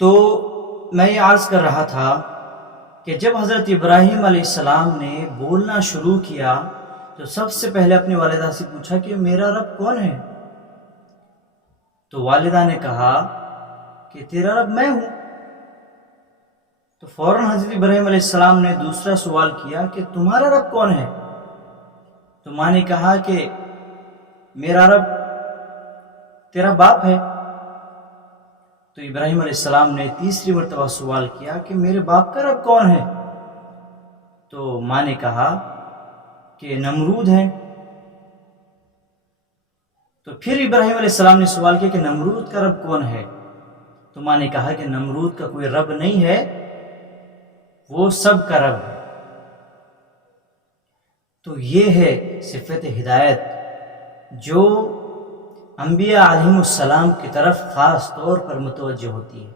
تو میں یہ عرض کر رہا تھا کہ جب حضرت ابراہیم علیہ السلام نے بولنا شروع کیا تو سب سے پہلے اپنی والدہ سے پوچھا کہ میرا رب کون ہے؟ تو والدہ نے کہا کہ تیرا رب میں ہوں۔ تو فوراً حضرت ابراہیم علیہ السلام نے دوسرا سوال کیا کہ تمہارا رب کون ہے؟ تو ماں نے کہا کہ میرا رب تیرا باپ ہے۔ تو ابراہیم علیہ السلام نے تیسری مرتبہ سوال کیا کہ میرے باپ کا رب کون ہے؟ تو ماں نے کہا کہ نمرود ہے۔ تو پھر ابراہیم علیہ السلام نے سوال کیا کہ نمرود کا رب کون ہے؟ تو ماں نے کہا کہ نمرود کا کوئی رب نہیں ہے، وہ سب کا رب ہے۔ تو یہ ہے صفت ہدایت جو انبیاء علیہم السلام کی طرف خاص طور پر متوجہ ہوتی ہے۔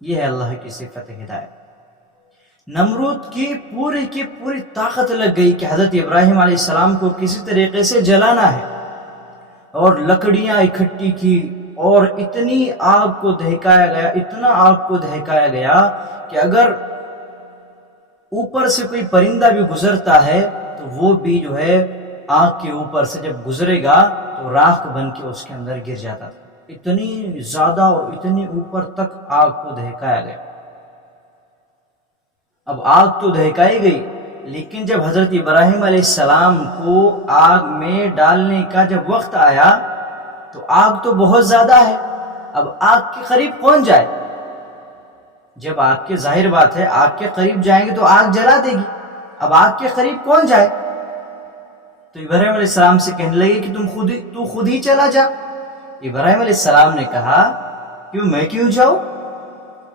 یہ ہے اللہ کی صفت ہدایت۔ نمرود کی پوری طاقت لگ گئی کہ حضرت ابراہیم علیہ السلام کو کسی طریقے سے جلانا ہے، اور لکڑیاں اکٹھی کی اور اتنی آگ کو دہکایا گیا، اتنا آگ کو دہکایا گیا کہ اگر اوپر سے کوئی پرندہ بھی گزرتا ہے تو وہ بھی جو ہے آگ کے اوپر سے جب گزرے گا تو راکھ بن کے اس کے اندر گر جاتا تھا۔ اتنی زیادہ اور اتنی اوپر تک آگ کو دہکایا گیا۔ اب آگ تو دہکائی گئی، لیکن جب حضرت ابراہیم علیہ السلام کو آگ میں ڈالنے کا جب وقت آیا تو آگ تو بہت زیادہ ہے، اب آگ کے قریب کون جائے؟ جب آگ کے ظاہر بات ہے آگ کے قریب جائیں گے تو آگ جلا دے گی، اب آگ کے قریب کون جائے؟ تو ابراہیم علیہ السلام سے کہنے لگے کہ تو خود ہی چلا جا۔ ابراہیم علیہ السلام نے کہا کہ میں کیوں جاؤں؟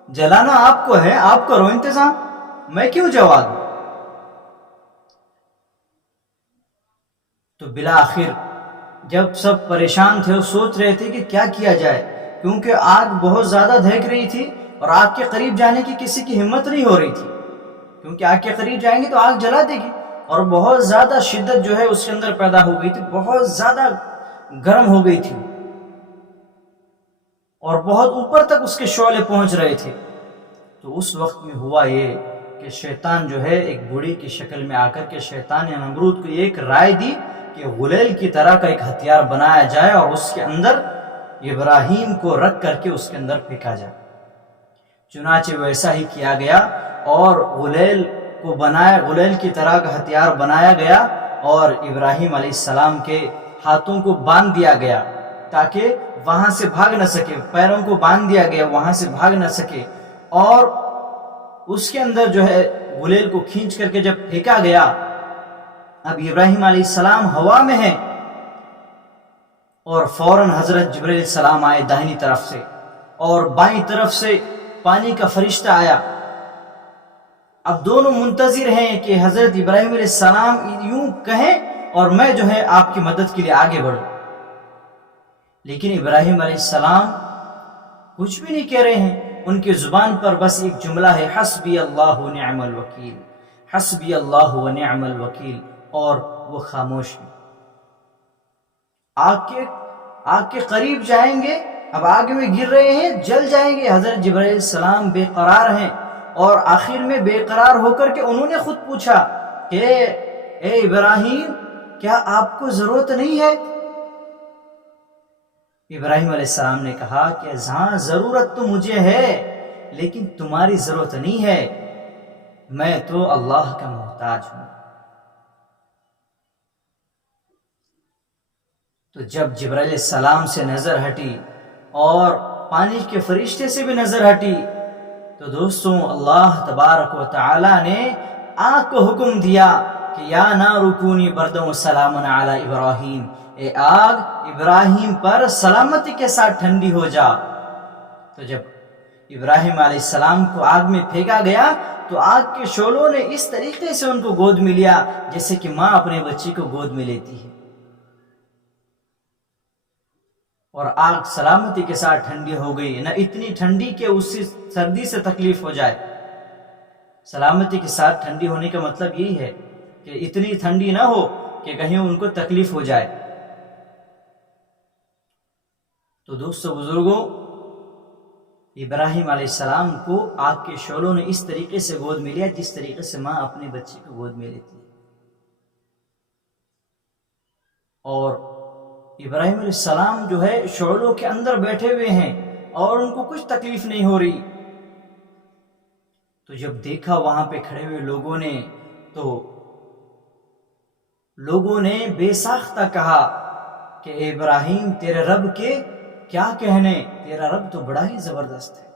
جلانا آپ کو ہے، آپ کرو انتظام، میں کیوں جاؤں آگے؟ تو بالآخر جب سب پریشان تھے اور سوچ رہے تھے کہ کیا کیا جائے، کیونکہ آگ بہت زیادہ دہک رہی تھی اور آگ کے قریب جانے کی کسی کی ہمت نہیں ہو رہی تھی، کیونکہ آگ کے قریب جائیں گے تو آگ جلا دے گی، اور بہت زیادہ شدت جو ہے اس کے اندر پیدا ہو گئی تھی، بہت زیادہ گرم ہو گئی تھی اور بہت اوپر تک اس کے شعلے پہنچ رہے تھے۔ تو اس وقت میں ہوا یہ کہ شیطان جو ہے ایک بوڑھی کی شکل میں آ کر کے شیطان نے نمرود کو ایک رائے دی کہ غلیل کی طرح کا ایک ہتھیار بنایا جائے اور اس کے اندر ابراہیم کو رکھ کر کے اس کے اندر پھینکا جائے۔ چنانچہ ویسا ہی کیا گیا اور غلیل کی طرح کا ہتھیار بنایا گیا اور ابراہیم علیہ السلام کے ہاتھوں کو باندھ دیا گیا تاکہ وہاں سے بھاگ نہ سکے، پیروں کو باندھ دیا گیا وہاں سے بھاگ نہ سکے، اور اس کے اندر جو ہے غلیل کو کھینچ کر کے جب پھینکا گیا، اب ابراہیم علیہ السلام ہوا میں ہیں اور فوراً حضرت جبرائیل علیہ السلام آئے داہنی طرف سے اور بائیں طرف سے پانی کا فرشتہ آیا۔ اب دونوں منتظر ہیں کہ حضرت ابراہیم علیہ السلام یوں کہیں اور میں جو ہے آپ کی مدد کے لیے آگے بڑھوں، لیکن ابراہیم علیہ السلام کچھ بھی نہیں کہہ رہے ہیں، ان کی زبان پر بس ایک جملہ ہے، حسبی اللہ و نعم الوکیل، حسبی اللہ و نعم الوکیل، اور وہ خاموش ہیں۔ آگ کے قریب جائیں گے، اب آگ میں گر رہے ہیں، جل جائیں گے۔ حضرت جبرائیل علیہ السلام بے قرار ہیں، اور آخر میں بے قرار ہو کر کے انہوں نے خود پوچھا کہ اے ابراہیم، کیا آپ کو ضرورت نہیں ہے؟ ابراہیم علیہ السلام نے کہا کہ ہاں ضرورت تو مجھے ہے، لیکن تمہاری ضرورت نہیں ہے، میں تو اللہ کا محتاج ہوں۔ تو جب جبرائیل علیہ السلام سے نظر ہٹی اور پانی کے فرشتے سے بھی نظر ہٹی تو دوستوں اللہ تبارک و تعالی نے آگ کو حکم دیا کہ یا نار کونی بردا و سلام علی ابراہیم، اے آگ ابراہیم پر سلامتی کے ساتھ ٹھنڈی ہو جا۔ تو جب ابراہیم علیہ السلام کو آگ میں پھینکا گیا تو آگ کے شعلوں نے اس طریقے سے ان کو گود میں لیا جیسے کہ ماں اپنے بچی کو گود میں لیتی ہے، اور آگ سلامتی کے ساتھ ٹھنڈی ہو گئی، نہ اتنی ٹھنڈی کہ اس سے سردی سے تکلیف ہو جائے۔ سلامتی کے ساتھ ٹھنڈی ہونے کا مطلب یہی ہے کہ اتنی ٹھنڈی نہ ہو کہ کہیں ان کو تکلیف ہو جائے۔ تو دوستو بزرگوں، ابراہیم علیہ السلام کو آگ کے شعلوں نے اس طریقے سے گود میں لیا جس طریقے سے ماں اپنے بچے کو گود میں لیتی ہے. اور ابراہیم علیہ السلام جو ہے شعلوں کے اندر بیٹھے ہوئے ہیں اور ان کو کچھ تکلیف نہیں ہو رہی. تو جب دیکھا وہاں پہ کھڑے ہوئے لوگوں نے تو لوگوں نے بے ساختہ کہا کہ ابراہیم تیرے رب کے کیا کہنے، تیرا رب تو بڑا ہی زبردست ہے.